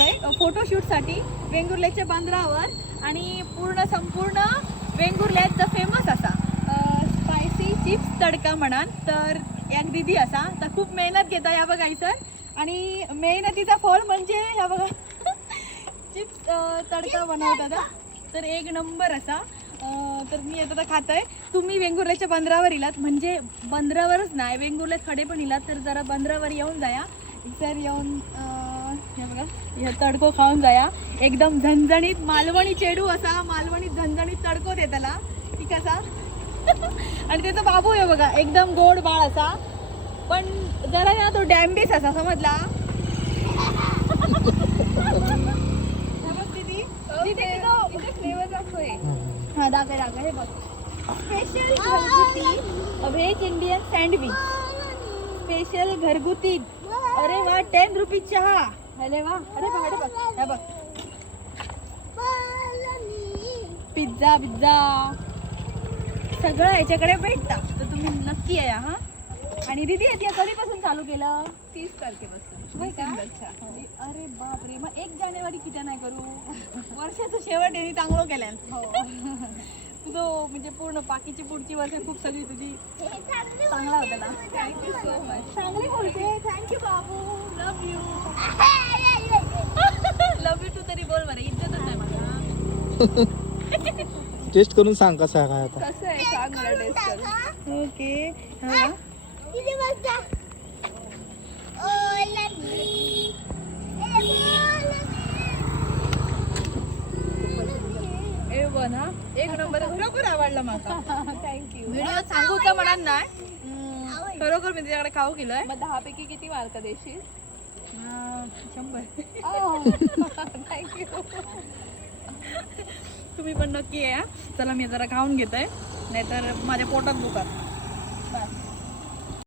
आहे फोटोशूटसाठी वेंगुर्ल्याच्या बंदरावर आणि संपूर्ण वेंगुर्ल्यात फेमस असा स्पायसी चिप्स तडका म्हणान तर एक दीदी असा तर खूप मेहनत घेता या बघायचं आणि मेहनतीचा फळ म्हणजे ह्या बघा चिप्स तडका बनवता तर एक नंबर असा तर मी आता खात आहे. तुम्ही वेंगुर्ल्याच्या बंदरावर इलात म्हणजे बंदरावरच नाही वेंगुर्ल्यात खडे पण इलात तर जरा बंदरावर येऊन जाया सर येऊन हे बघा हे तडको खाऊन जाया. एकदम झणझणीत मालवणी चेडू असा मालवणीत झणझणीत तडको दे त्याला ठीक असा आणि त्याचा बाबू आहे बघा एकदम गोड बाळ असा पण जरा ना तो डॅम्बिस असा समजला. दीदी फ्लेवर दाखव हा दाखव हे बघ स्पेशल घरगुती व्हेज इंडियन सँडविच स्पेशल घरगुती. अरे वा 10 रुपीज चहा. अरे वा अरे बघ हे बघ पिझ्झा सगळं याच्याकडे भेटतं तर तुम्ही नक्की या हा. आणि दीदी या कधीपासून चालू केलं 30 तारखेपासून. अरे बापरे मग 1 जानेवारी किती नाही करू वर्षाचं शेवट यांनी चांगलं केलं. तुझं म्हणजे पूर्ण बाकीची पुढची वर्ष खूप सगळी तुझी चांगला होता ना. Thank you so much. चांगली बोलते थँक्यू बाबू love you love you too तरी बोल बरं इज्जतच नाही मला. टेस्ट करून सांग कसं आहे काय आता. कसं आहे सांग मला टेस्ट करून. ओके ए वन हा एक नंबर खरोखर आवडला मला. थँक्यू. व्हिडिओ सांगूचा म्हणा नाही खरोखर मी त्याच्याकडे खाऊ केलंय. मग 10 पैकी किती मार्क देशील? 100. थँक्यू. तुम्ही पण नक्की या. चला मी जरा खाऊन घेतोय नाहीतर माझ्या पोटात दुखत.